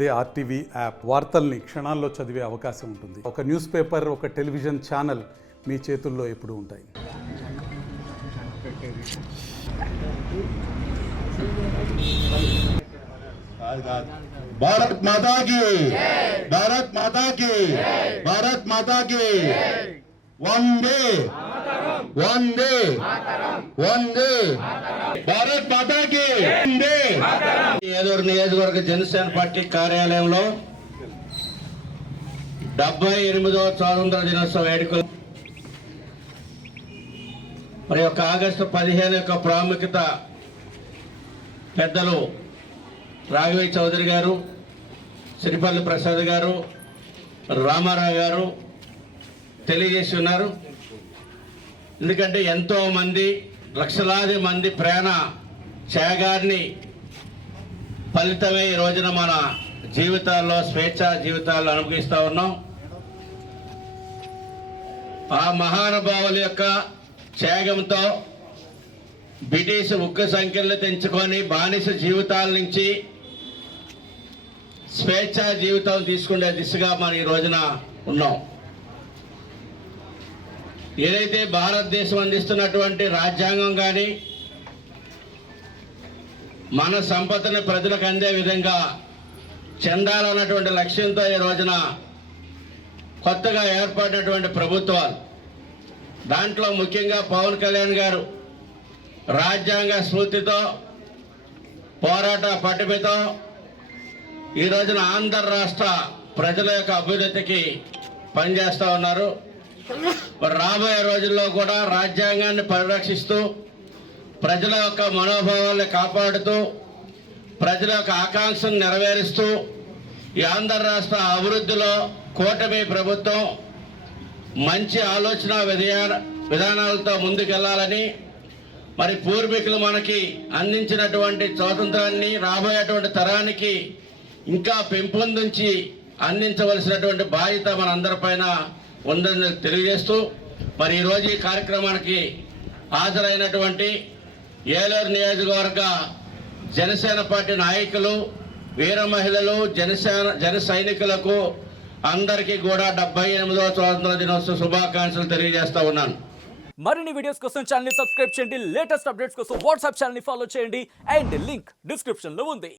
అదే RTV app వార్తల్ని క్షణాల్లో చదివే అవకాశం ఉంటుంది. ఒక న్యూస్ పేపర్, ఒక టెలివిజన్ ఛానల్ మీ చేతుల్లో ఎప్పుడూ ఉంటాయి. భారత్ మాతా కీ, భారత్ మాతా కీ, భారత్ మాతా కీ. వందే వందే వందే భారత్ మాతా కీ. వందే. ఏలూరు నియోజకవర్గ జనసేన పార్టీ కార్యాలయంలో 78వ స్వాతంత్ర దినోత్సవ వేడుకలు మరి యొక్క ఆగస్టు 15 యొక్క ప్రాముఖ్యత పెద్దలు రాఘవయ్య చౌదరి గారు, సిరిపల్లి ప్రసాద్ గారు, రామారావు గారు తెలియజేసి ఉన్నారు. ఎందుకంటే ఎంతో మంది, లక్షలాది మంది ప్రాణ త్యాగాన్ని ఫలితమే ఈ రోజున మన జీవితాల్లో స్వేచ్ఛ జీవితాల్లో అనుభవిస్తూ ఉన్నాం. ఆ మహానుభావుల యొక్క త్యాగంతో బ్రిటిష్ ఉక్కు సంఖ్యలు తెంచుకొని బానిస జీవితాల నుంచి స్వేచ్ఛ జీవితం తీసుకునే దిశగా మనం ఈ రోజున ఉన్నాం. ఏదైతే భారతదేశం అందిస్తున్నటువంటి రాజ్యాంగం కానీ మన సంపదను ప్రజలకు అందే విధంగా చెందాలన్నటువంటి లక్ష్యంతో ఈ రోజున కొత్తగా ఏర్పడినటువంటి ప్రభుత్వాలు, దాంట్లో ముఖ్యంగా పవన్ కళ్యాణ్ గారు రాజ్యాంగ స్ఫూర్తితో, పోరాట పటిమతో ఈ రోజున ఆంధ్ర రాష్ట్ర ప్రజల యొక్క అభివృద్ధికి పనిచేస్తూ ఉన్నారు. రాబోయే రోజుల్లో కూడా రాజ్యాంగాన్ని పరిరక్షిస్తూ, ప్రజల యొక్క మనోభావాలను కాపాడుతూ, ప్రజల యొక్క ఆకాంక్షను నెరవేరుస్తూ ఈ ఆంధ్ర రాష్ట్ర అభివృద్ధిలో కూటమి ప్రభుత్వం మంచి ఆలోచన విధానాలతో ముందుకెళ్లాలని, మరి పూర్వీకులు మనకి అందించినటువంటి స్వాతంత్రాన్ని రాబోయేటువంటి తరానికి ఇంకా పెంపొందించి అందించవలసినటువంటి బాధ్యత మన అందరిపైన ఉందని తెలియజేస్తూ, మరి ఈరోజు ఈ కార్యక్రమానికి హాజరైనటువంటి ఏలూరు నియోజకవర్గ జనసేన పార్టీ నాయకులు, వీర మహిళలు, జన సైనికులకు అందరికీ కూడా 78వ స్వాతంత్ర దినోత్సవ శుభాకాంక్షలు తెలియజేస్తా ఉన్నాను. మరిన్ని వీడియోస్ కోసం ఛానల్ ని సబ్స్క్రైబ్ చేయండి. లేటెస్ట్ అప్డేట్స్ కోసం వాట్సాప్ ఛానల్ ని ఫాలో చేయండి. అండ్ లింక్ డిస్క్రిప్షన్ లో ఉంది.